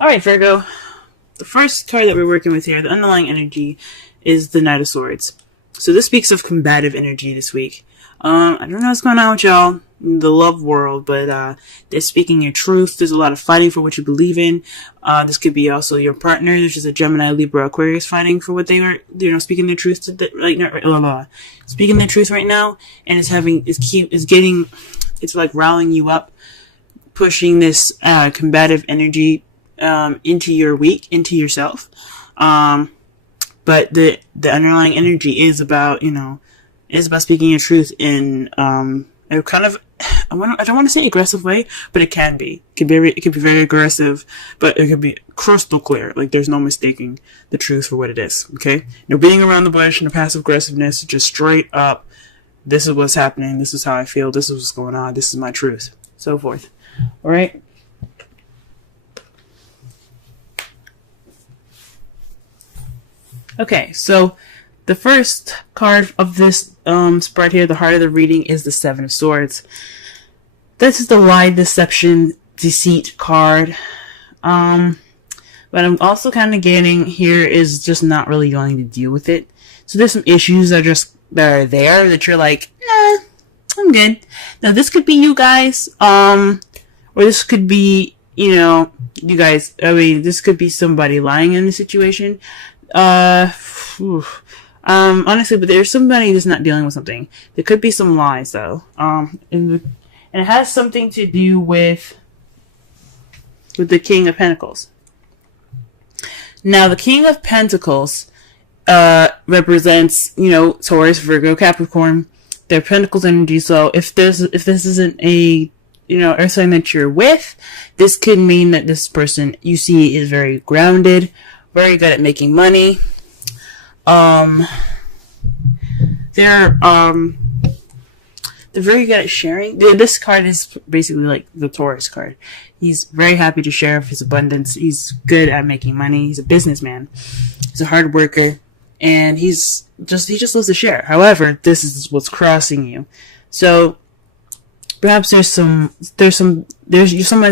Alright, Virgo. The first card that we're working with here, the underlying energy, is the Knight of Swords. So this speaks of combative energy this week. I don't know what's going on with y'all in the love world, but they're speaking your truth. There's a lot of fighting for what you believe in. This could be also your partner, which is a Gemini, Libra, Aquarius, fighting for what they are, speaking their truth to speaking their truth right now, and it's like riling you up, pushing this combative energy into your week, into yourself. But the underlying energy is about, speaking your truth in a kind of, I don't want to say aggressive way, but it can be. It can be very aggressive, but it can be crystal clear. Like there's no mistaking the truth for what it is. Okay, no beating around the bush, no passive aggressiveness. Just straight up. This is what's happening. This is how I feel. This is what's going on. This is my truth. So forth. All right. Okay, so the first card of this spread here, the heart of the reading, is the Seven of Swords. This is the lie, deception, deceit card. But I'm also kind of getting here is just not really going to deal with it. So there's some issues that are there that you're like, nah, I'm good. Now this could be you guys, or this could be, you guys. I mean, this could be somebody lying in the situation. Honestly, but there's somebody that's not dealing with something. There could be some lies though. And it has something to do with the King of Pentacles. Now, the King of Pentacles, represents, Taurus, Virgo, Capricorn, their Pentacles energy. So if this isn't a, earth sign that you're with, this could mean that this person you see is very grounded, very good at making money. They're very good at sharing. This card is basically like the Taurus card. He's very happy to share of his abundance. He's good at making money. He's a businessman. He's a hard worker, and he just loves to share. However, this is what's crossing you. So perhaps somebody's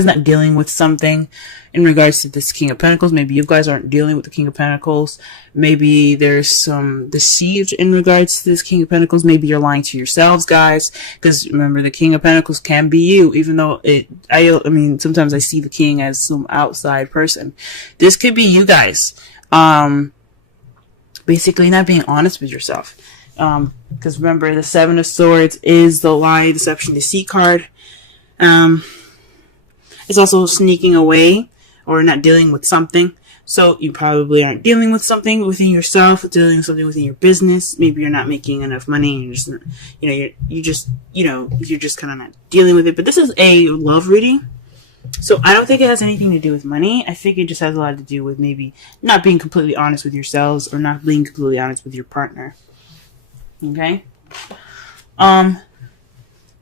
not dealing with something in regards to this King of Pentacles. Maybe you guys aren't dealing with the King of Pentacles. Maybe there's some deceit in regards to this King of Pentacles. Maybe you're lying to yourselves, guys. Because remember, the King of Pentacles can be you, even though sometimes I see the King as some outside person. This could be you guys. Basically not being honest with yourself. Because remember, the Seven of Swords is the lie, deception, deceit card. It's also sneaking away or not dealing with something. So you probably aren't dealing with something within yourself, dealing with something within your business. Maybe you're not making enough money, and you're just kind of not dealing with it. But this is a love reading, so I don't think it has anything to do with money. I think it just has a lot to do with maybe not being completely honest with yourselves or not being completely honest with your partner. Okay.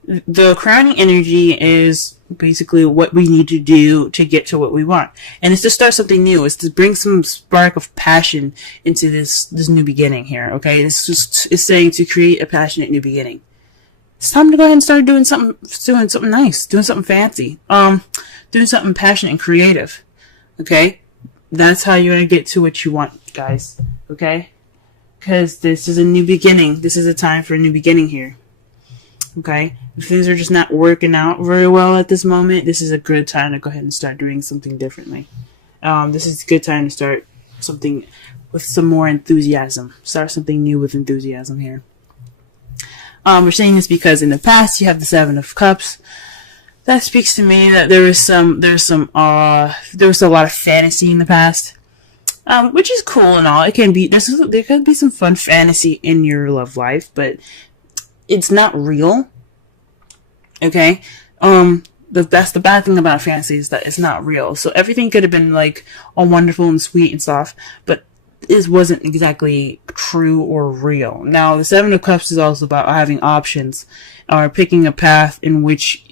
The crowning energy is basically what we need to do to get to what we want. And it's to start something new. It's to bring some spark of passion into this new beginning here. Okay. It's saying to create a passionate new beginning. It's time to go ahead and start doing something nice, doing something fancy, doing something passionate and creative. Okay. That's how you're going to get to what you want, guys. Okay. Because this is a new beginning. This is a time for a new beginning here. Okay? If things are just not working out very well at this moment, this is a good time to go ahead and start doing something differently. This is a good time to start something with some more enthusiasm. Start something new with enthusiasm here. We're saying this because in the past you have the Seven of Cups. That speaks to me that there was a lot of fantasy in the past. Which is cool and all. It can be, there could be some fun fantasy in your love life, but it's not real. Okay? That's the bad thing about fantasy, is that it's not real. So everything could have been like all wonderful and sweet and soft, but it wasn't exactly true or real. Now, the Seven of Cups is also about having options, or picking a path in which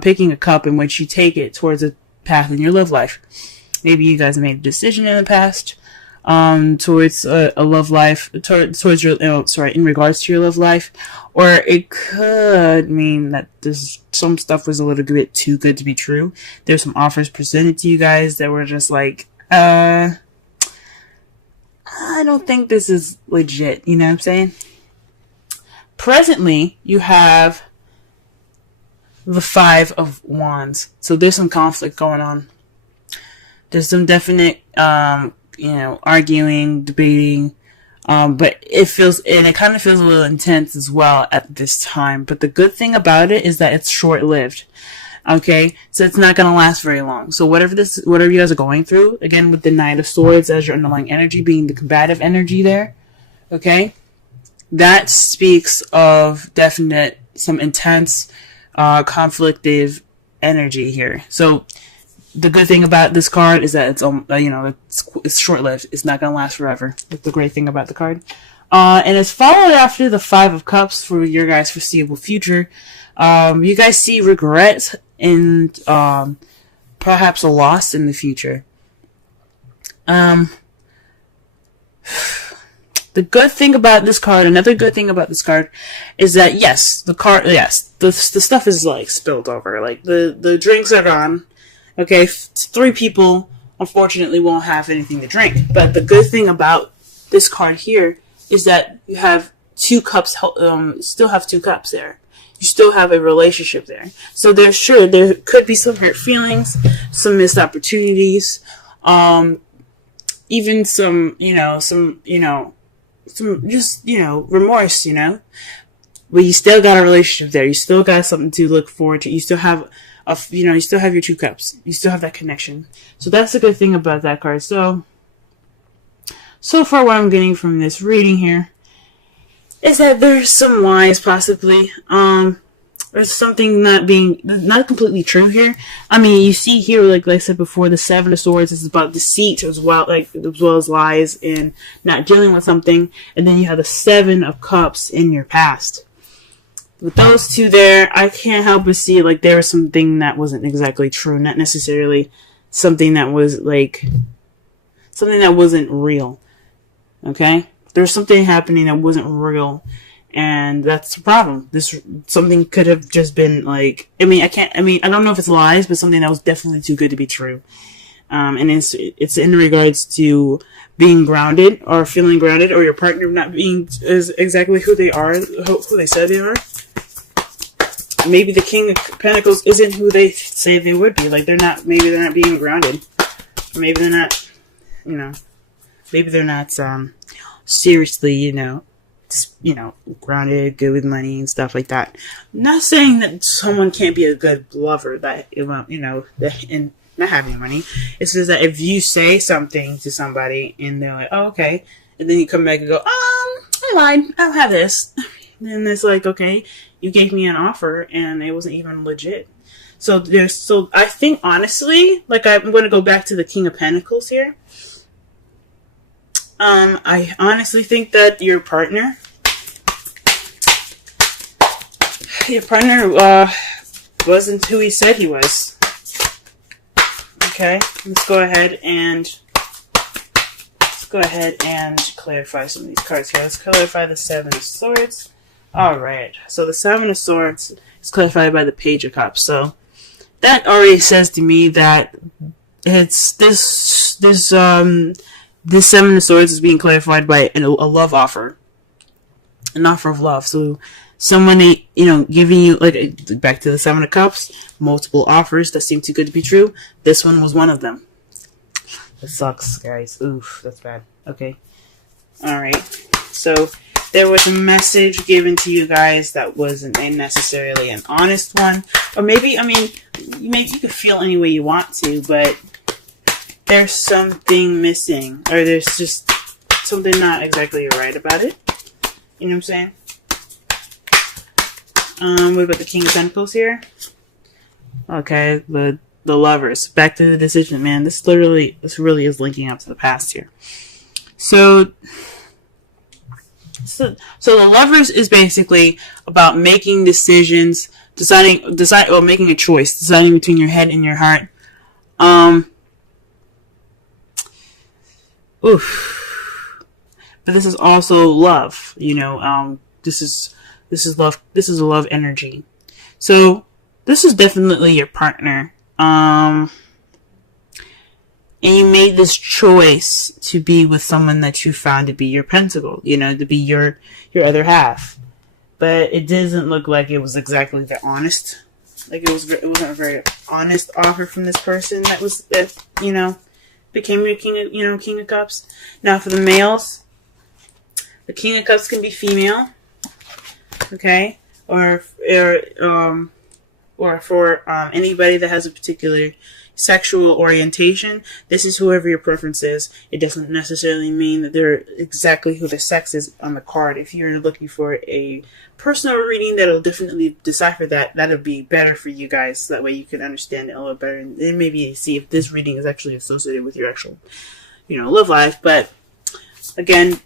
picking a cup in which you take it towards a path in your love life. Maybe you guys made a decision in the past, towards a love life, towards your, in regards to your love life, or it could mean that some stuff was a little bit too good to be true. There's some offers presented to you guys that were just like, I don't think this is legit, you know what I'm saying? Presently, you have the Five of Wands. So there's some conflict going on. There's some definite, arguing, debating, but it kind of feels a little intense as well at this time. But the good thing about it is that it's short-lived. Okay, so it's not going to last very long. So whatever you guys are going through, again, with the Knight of Swords as your underlying energy being the combative energy there, okay, that speaks of definite, some intense, conflictive energy here. So the good thing about this card is that it's short-lived. It's not going to last forever. That's the great thing about the card. And it's followed after the Five of Cups for your guys' foreseeable future. You guys see regret and perhaps a loss in the future. The good thing about this card, another good thing about this card, is that the stuff is like spilled over. Like the drinks are gone. Okay, 3 people unfortunately won't have anything to drink. But the good thing about this card here is that you have 2 cups. Still have 2 cups there. You still have a relationship there. So there could be some hurt feelings, some missed opportunities, even some remorse, but you still got a relationship there. You still got something to look forward to. You still have you still have your 2 cups. You still have that connection. So that's the good thing about that card. So far what I'm getting from this reading here is that there's some lies possibly. There's something not completely true here. I mean, you see here, like I said before, the Seven of Swords is about deceit as well as lies and not dealing with something. And then you have the 7 of Cups in your past. With those 2 there, I can't help but see like there was something that wasn't exactly true, not necessarily something that wasn't real. Okay? There's something happening that wasn't real. And that's the problem. Something could have just been like, I don't know if it's lies, but something that was definitely too good to be true. And it's in regards to being grounded or feeling grounded, or your partner not being is exactly who they are, who they said they are. Maybe the King of Pentacles isn't who they say they would be. Like maybe they're not being grounded. Or maybe they're not, maybe they're not, seriously, grounded, good with money and stuff like that. I'm not saying that someone can't be a good lover and not having money. It's just that if you say something to somebody and they're like, oh, okay, and then you come back and go, I lied, I don't have this. Then it's like, okay, you gave me an offer and it wasn't even legit. So I think honestly, like I'm going to go back to the King of Pentacles here. I honestly think that your partner wasn't who he said he was. Okay, let's go ahead and clarify some of these cards here. Let's clarify the Seven of Swords. Alright, so the Seven of Swords is clarified by the Page of Cups. So that already says to me that it's this Seven of Swords is being clarified by a love offer. An offer of love. So someone, giving you, like, back to the Seven of Cups, multiple offers that seem too good to be true. This one was one of them. That sucks, guys. Oof, that's bad. Okay. Alright. So there was a message given to you guys that wasn't necessarily an honest one. Or maybe you could feel any way you want to, but there's something missing. Or there's just something not exactly right about it. You know what I'm saying? What about the King of Pentacles here? Okay, the Lovers. Back to the Decision, man. This really is linking up to the past here. So the Lovers is basically about making decisions, making a choice, deciding between your head and your heart. Oof. but this is also love. You know, this is love. This is a love energy. So this is definitely your partner. And you made this choice to be with someone that you found to be your pentacle, you know, to be your other half. But it doesn't look like it was exactly the honest, like it wasn't a very honest offer from this person that you know, became your King of Cups. Now for the males, the King of Cups can be female, okay, or for anybody that has a particular sexual orientation. This is whoever your preference is. It doesn't necessarily mean that they're exactly who the sex is on the card. If you're looking for a personal reading that'll definitely decipher that, that'll be better for you guys. That way you can understand it a little better, and then maybe see if this reading is actually associated with your actual, you know, love life. But again,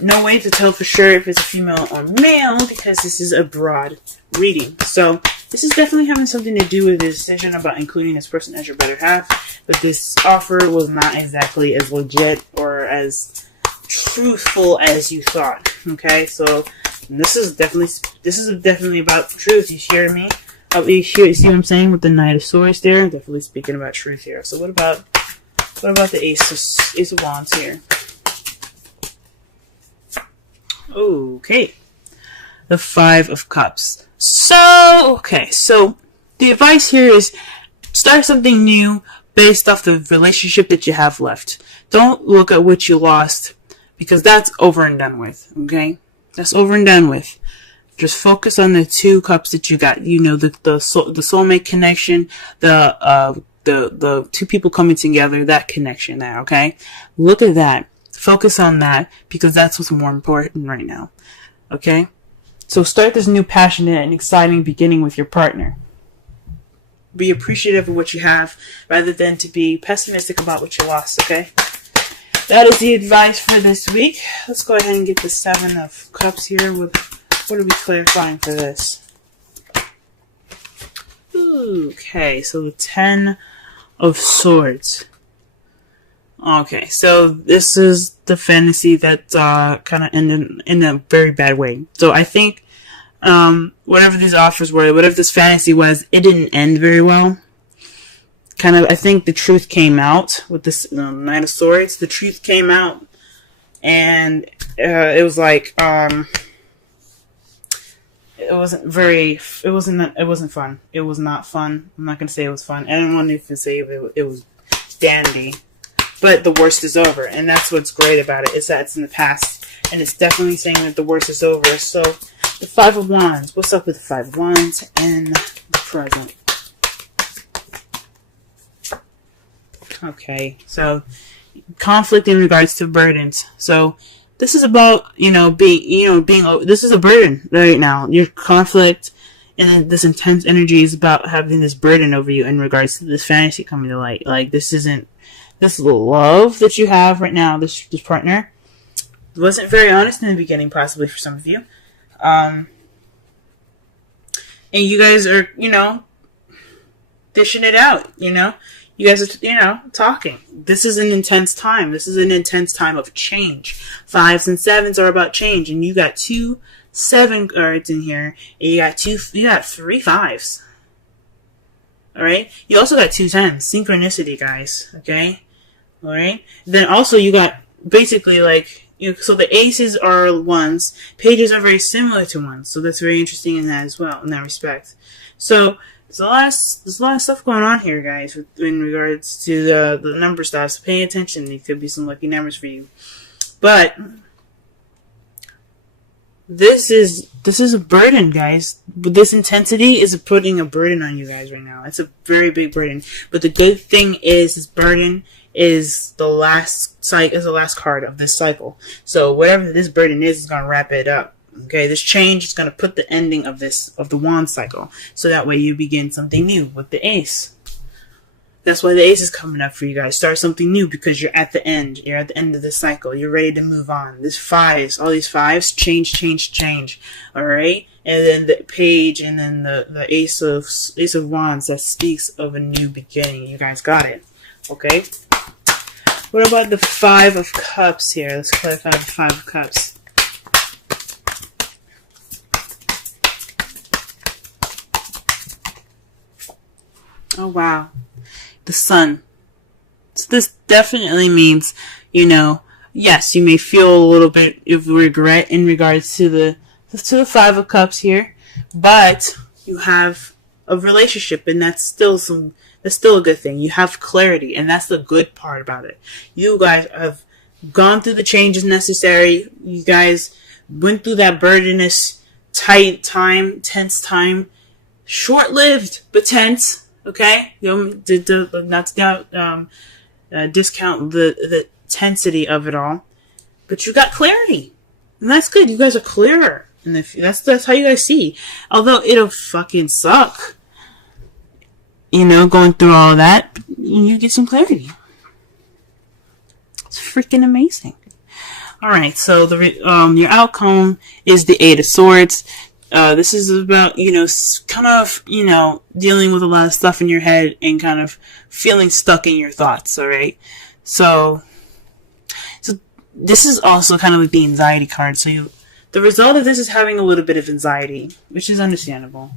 no way to tell for sure if it's a female or male, because this is a broad reading. So this is definitely having something to do with the decision about including this person as your better half. But this offer was not exactly as legit or as truthful as you thought. Okay, so this is definitely about truth. You hear me? You see what I'm saying with the Knight of Swords there? Definitely speaking about truth here. So what about the Ace of Wands here? Okay, the Five of Cups. So the advice here is start something new based off the relationship that you have left. Don't look at what you lost, because that's over and done with. Okay, that's over and done with. Just focus on the two cups that you got. You know, the soulmate connection, the two people coming together, that connection there. Okay, look at that. Focus on that, because that's what's more important right now. Okay? So start this new passionate and exciting beginning with your partner. Be appreciative of what you have, rather than to be pessimistic about what you lost, okay? That is the advice for this week. Let's go ahead and get the Seven of Cups here. What are we clarifying for this? Okay, so the Ten of Swords. Okay, so this is the fantasy that kind of ended in a very bad way. So I think whatever these offers were, whatever this fantasy was, it didn't end very well. I think the truth came out with this Knight of Swords. The truth came out, and it was like it wasn't fun. It was not fun. I'm not gonna say it was fun. I don't want to even say it was dandy. But the worst is over, and that's what's great about it, is that it's in the past, and it's definitely saying that the worst is over. So, the Five of Wands. What's up with the Five of Wands and the present? Okay, so conflict in regards to burdens. So, this is about this is a burden right now. Your conflict and this intense energy is about having this burden over you in regards to this fantasy coming to light. Like, this love that you have right now, this partner, wasn't very honest in the beginning, possibly for some of you. And you guys are, dishing it out, You guys are, talking. This is an intense time. This is an intense time of change. Fives and sevens are about change, and you got 2 7 cards in here, and you got 3 fives. Alright? You also got 2 10s. Synchronicity, guys. Okay? Alright? Then also you got basically so the aces are 1s. Pages are very similar to 1s. So that's very interesting in that as well, in that respect. So there's a lot of stuff going on here, guys, in regards to the number stuff. So pay attention. There could be some lucky numbers for you. But this is a burden, guys. This intensity is putting a burden on you guys right now. It's a very big burden. But the good thing is, this burden is the last card of this cycle. So whatever this burden is going to wrap it up. Okay, this change is going to put the ending of the wand cycle. So that way you begin something new with the ace. That's why the ace is coming up for you guys. Start something new, because you're at the end. You're at the end of the cycle. You're ready to move on. This fives, all these fives, change. Alright? And then the page, and then the ace of wands, that speaks of a new beginning. You guys got it. Okay? What about the Five of Cups here? Let's clarify the Five of Cups. Oh, wow. The Sun. So this definitely means, yes, you may feel a little bit of regret in regards to the Five of Cups here, but you have a relationship, and that's still a good thing. You have clarity, and that's the good part about it. You guys have gone through the changes necessary. You guys went through that burdenous, tight time, tense time, short-lived but tense. Okay, not to discount the tensity of it all, but you got clarity, and that's good. You guys are clearer, and that's how you guys see. Although it'll fucking suck, going through all of that, you get some clarity. It's freaking amazing. All right, so your outcome is the Eight of Swords. This is about, kind of, dealing with a lot of stuff in your head and kind of feeling stuck in your thoughts, all right? So this is also kind of like the anxiety card. So the result of this is having a little bit of anxiety, which is understandable.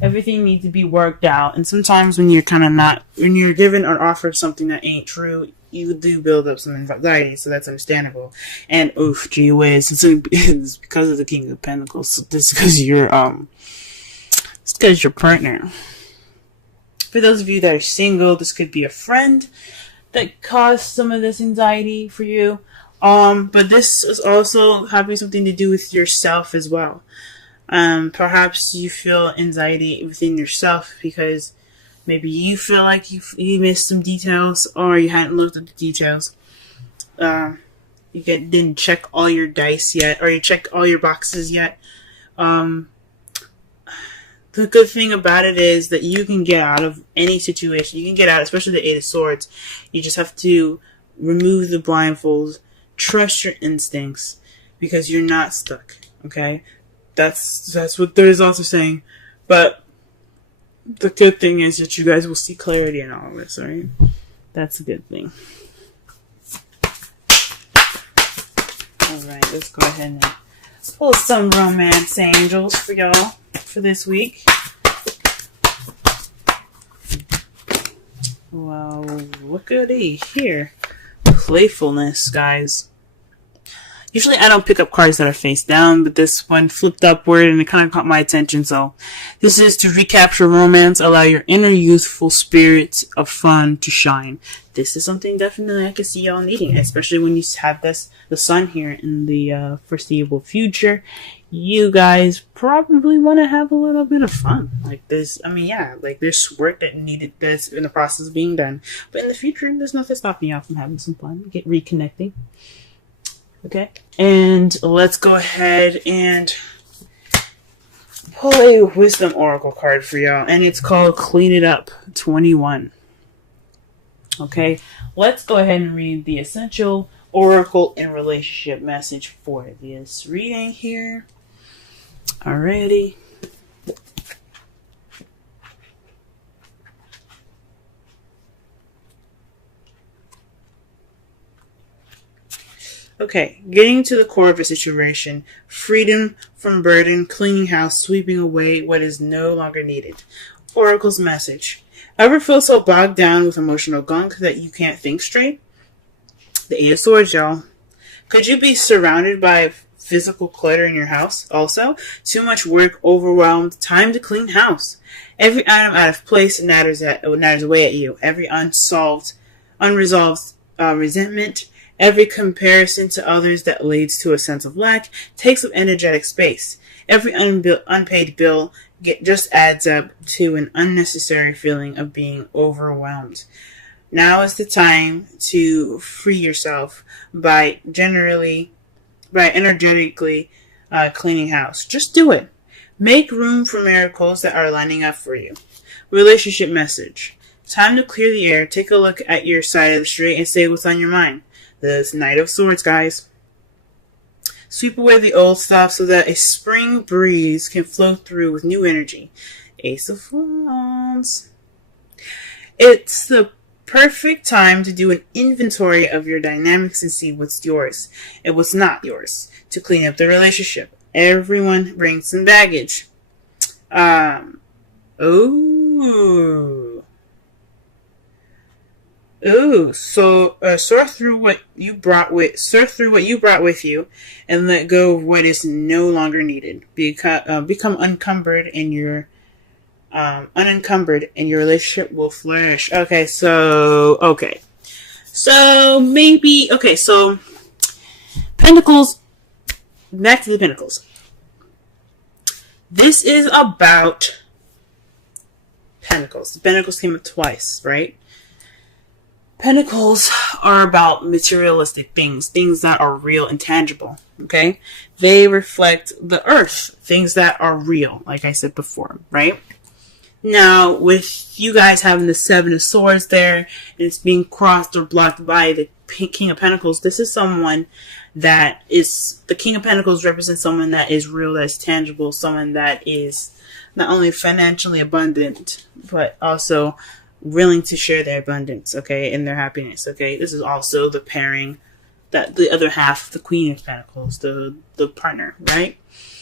Everything needs to be worked out. And sometimes when you're given an offer of something that ain't true, you do build up some anxiety, so that's understandable. And gee whiz, it's because of the King of Pentacles. So this is because your partner. For those of you that are single, this could be a friend that caused some of this anxiety for you. But this is also having something to do with yourself as well. Perhaps you feel anxiety within yourself because maybe you feel like you missed some details, or you hadn't looked at the details. You didn't check all your dice yet, or you checked all your boxes yet. The good thing about it is that you can get out of any situation. You can get out, especially the Eight of Swords. You just have to remove the blindfolds, trust your instincts, because you're not stuck. Okay, that's what there is also saying, but. The good thing is that you guys will see clarity in all of this, alright? That's a good thing. Alright, let's go ahead and pull some romance angels for y'all for this week. Well, look at here. Playfulness, guys. Usually I don't pick up cards that are face down, but this one flipped upward and it kind of caught my attention. So this is to recapture romance, allow your inner youthful spirit of fun to shine. This is something definitely I can see y'all needing, especially when you have the sun here in the foreseeable future. You guys probably want to have a little bit of fun. Like this, there's work that's in the process of being done. But in the future, there's nothing stopping y'all from having some fun, reconnecting. Okay, and let's go ahead and pull a Wisdom Oracle card for y'all, and it's called Clean It Up 21. Okay, let's go ahead and read the Essential Oracle and Relationship message for this reading here. Alrighty. Okay, getting to the core of a situation, freedom from burden, cleaning house, sweeping away what is no longer needed. Oracle's message. Ever feel so bogged down with emotional gunk that you can't think straight? The Eight of Swords, y'all. Could you be surrounded by physical clutter in your house? Also, too much work, overwhelmed, time to clean house. Every item out of place natters away at you. Every unresolved resentment, every comparison to others that leads to a sense of lack takes up energetic space. Every unpaid bill just adds up to an unnecessary feeling of being overwhelmed. Now is the time to free yourself by energetically cleaning house. Just do it. Make room for miracles that are lining up for you. Relationship message. Time to clear the air. Take a look at your side of the street and say what's on your mind. The Knight of Swords, guys. Sweep away the old stuff so that a spring breeze can flow through with new energy. Ace of Wands. It's the perfect time to do an inventory of your dynamics and see what's yours and what's not yours to clean up the relationship. Everyone brings some baggage. So sort through what you brought with you, and let go of what is no longer needed. Become unencumbered, and your unencumbered, and your relationship will flourish. So Pentacles. Back to the Pentacles. This is about Pentacles. The Pentacles came up twice, right? Pentacles are about materialistic things that are real and tangible, okay? They reflect the earth, things that are real, like I said before, right? Now, with you guys having the Seven of Swords there, and it's being crossed or blocked by the King of Pentacles, this is someone that is, the King of Pentacles represents someone that is real, that is tangible, someone that is not only financially abundant, but also willing to share their abundance, okay, and their happiness, okay. This is also the pairing, that the other half, the Queen of Pentacles, the partner, right?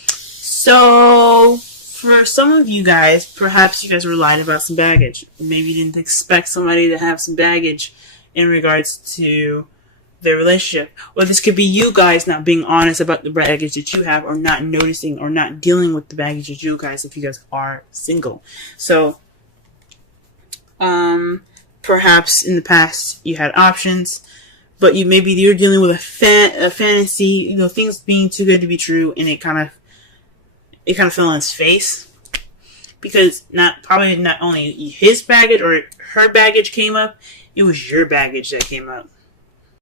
So for some of you guys, perhaps you guys were lied about some baggage. Maybe you didn't expect somebody to have some baggage in regards to their relationship. Or this could be you guys not being honest about the baggage that you have, or not noticing or not dealing with the baggage that you guys, if you guys are single. So perhaps in the past you had options, but maybe you're dealing with a fantasy, things being too good to be true, and it kind of fell on its face, because not only his baggage or her baggage came up, it was your baggage that came up.